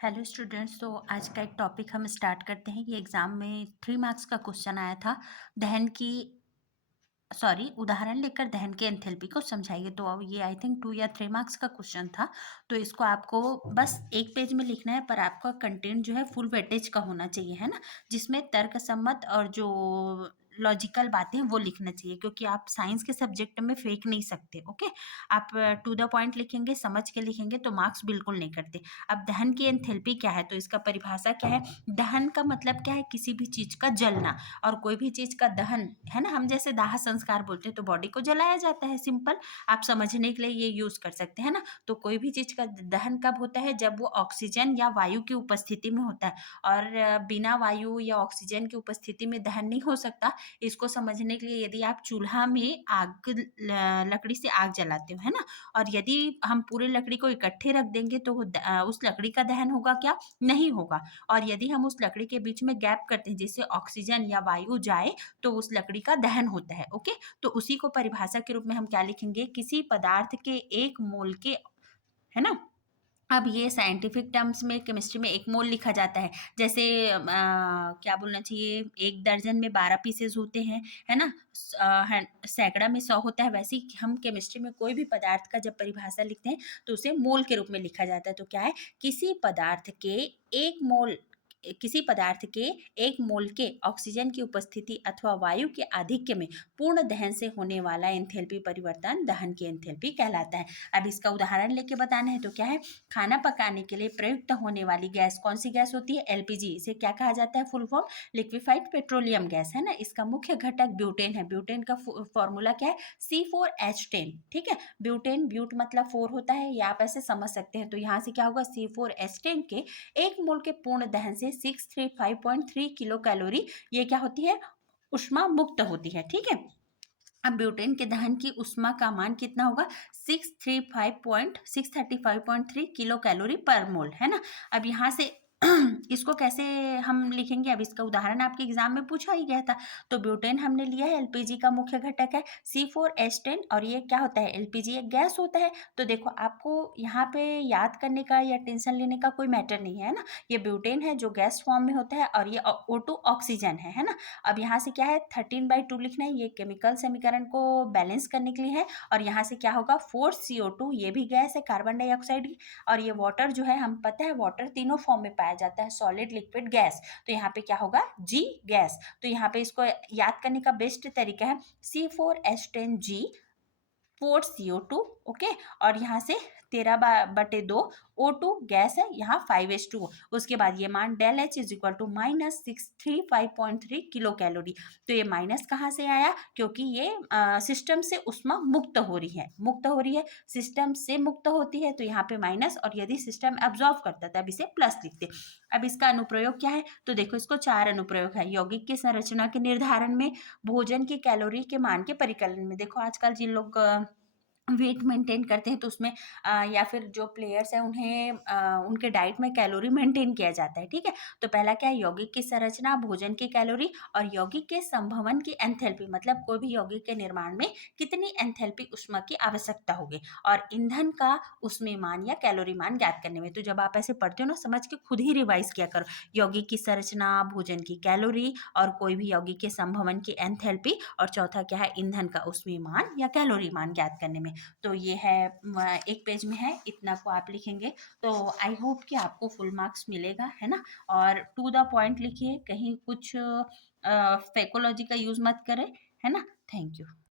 Hello students. तो आज का एक टॉपिक हम स्टार्ट करते हैं। ये एग्जाम में 3 मार्क्स का क्वेश्चन आया था। दहन की उदाहरण लेकर दहन के एंथैल्पी को समझाइए। तो अब ये आई थिंक 2 या 3 मार्क्स का क्वेश्चन था। तो इसको आपको बस एक पेज में लिखना है, पर आपका कंटेंट जो है फुल वेटेज का होना चाहिए, है ना, जिसमें तर्क सम्मत और जो लॉजिकल बातें वो लिखना चाहिए, क्योंकि आप साइंस के सब्जेक्ट में फेंक नहीं सकते। ओके, आप टू द पॉइंट लिखेंगे, समझ के लिखेंगे तो मार्क्स बिल्कुल नहीं करते। अब दहन की एंथैल्पी क्या है, तो इसका परिभाषा क्या है। दहन का मतलब क्या है, किसी भी चीज का जलना। और कोई भी चीज का दहन, है ना, हम जैसे दाह संस्कार बोलते हैं तो बॉडी को जलाया जाता है, सिंपल। आप समझने के लिए ये यूज कर सकते हैं ना। तो कोई भी चीज का दहन कब होता है, जब वो ऑक्सीजन या वायु की उपस्थिति में होता है। और बिना वायु या ऑक्सीजन की उपस्थिति में दहन नहीं हो सकता। इसको समझने के लिए, यदि आप चूल्हा में लकड़ी से आग जलाते हो, है ना, और यदि हम पूरे लकड़ी को इकट्ठे रख देंगे तो उस लकड़ी का दहन होगा क्या, नहीं होगा। और यदि हम उस लकड़ी के बीच में गैप करते हैं जिससे ऑक्सीजन या वायु जाए, तो उस लकड़ी का दहन होता है। ओके, तो उसी को परिभाषा के रूप में हम क्या लिखेंगे, किसी पदार्थ के 1 मोल के, है ना। अब ये साइंटिफिक टर्म्स में केमिस्ट्री में 1 मोल लिखा जाता है। जैसे क्या बोलना चाहिए, 1 दर्जन में 12 पीसेज होते हैं, है ना। सैकड़ा में 100 होता है। वैसे ही हम केमिस्ट्री में कोई भी पदार्थ का जब परिभाषा लिखते हैं तो उसे मोल के रूप में लिखा जाता है। तो क्या है, किसी पदार्थ के 1 मोल के ऑक्सीजन की उपस्थिति अथवा वायु के आधिक्य में पूर्ण दहन से होने वाला एंथैल्पी परिवर्तन दहन की एंथैल्पी कहलाता है। अब इसका उदाहरण लेके बताना है। तो क्या है, खाना पकाने के लिए प्रयुक्त होने वाली गैस कौन सी गैस होती है, एलपीजी। इसे क्या कहा जाता है, full form liquefied petroleum gas, है ना। इसका मुख्य घटक ब्यूटेन है। ब्यूटेन का फॉर्मूला क्या है, C4H10। ठीक है, ब्यूटेन, ब्यूट मतलब 4 होता है, ये आप ऐसे समझ सकते हैं। तो यहाँ से क्या होगा, C4H10 के 1 मोल के पूर्ण दहन से 635.3 किलो कैलोरी ये क्या होती है, उष्मा मुक्त होती है। ठीक है, अब ब्यूटेन के दहन की उष्मा का मान कितना होगा, 635.3 किलो कैलोरी पर मोल, है ना। अब यहाँ से इसको कैसे हम लिखेंगे, अब इसका उदाहरण आपके एग्जाम में पूछा ही गया था। तो ब्यूटेन हमने लिया है, एलपीजी का मुख्य घटक है C4H10, और ये क्या होता है, एलपीजी एक गैस होता है। तो देखो, आपको यहाँ पे याद करने का या टेंशन लेने का कोई मैटर नहीं है ना। ये ब्यूटेन है जो गैस फॉर्म में होता है, और ये O2 ऑक्सीजन है ना। अब यहाँ से क्या है, 13/2 लिखना है, ये केमिकल समीकरण को बैलेंस करने के लिए है। और यहाँ से क्या होगा, 4CO2, ये भी गैस है, कार्बन डाइऑक्साइड की। और ये वाटर जो है, हम पता है वाटर तीनों फॉर्म में पाया जाता है, सॉलिड, लिक्विड, गैस। तो यहाँ पे क्या होगा, G गैस। तो यहाँ पे इसको याद करने का बेस्ट तरीका है C4H10G 4CO2। ओके, और यहाँ से 13/2 O2 गैस है, यहाँ 5H2O। उसके बाद ये मान del H is equal to -635.3 kilo calorie. तो ये माइनस कहाँ से आया, क्योंकि ये सिस्टम से उष्मा मुक्त हो रही है, सिस्टम से मुक्त होती है, तो यहाँ पे माइनस। और यदि सिस्टम एब्जॉर्व करता है तब इसे प्लस लिखते। अब इसका अनुप्रयोग क्या है, तो देखो, इसको 4 अनुप्रयोग है। यौगिक की संरचना के निर्धारण में, भोजन की कैलोरी के मान के परिकलन में। देखो, आजकल जिन लोग वेट मेंटेन करते हैं तो उसमें या फिर जो प्लेयर्स हैं उन्हें उनके डाइट में कैलोरी मेंटेन किया जाता है। ठीक है, तो पहला क्या है, यौगिक की संरचना, भोजन की कैलोरी, और यौगिक के संभवन की एंथैल्पी, मतलब कोई भी यौगिक के निर्माण में कितनी एंथैल्पी उष्मा की आवश्यकता होगी, और ईंधन का उसमें मान या कैलोरी मान ज्ञात करने में। तो जब आप ऐसे पढ़ते हो ना, समझ के खुद ही रिवाइज किया करो। यौगिक की संरचना, भोजन की कैलोरी, और कोई भी यौगिक के संभवन की एंथैल्पी, और चौथा क्या है, ईंधन का उसमें मान या कैलोरी मान ज्ञात करने में। तो ये है, एक पेज में है, इतना को आप लिखेंगे तो आई होप कि आपको फुल मार्क्स मिलेगा, है ना। और टू द पॉइंट लिखिए, कहीं कुछ फेकोलॉजी का यूज मत करें, है ना। Thank you.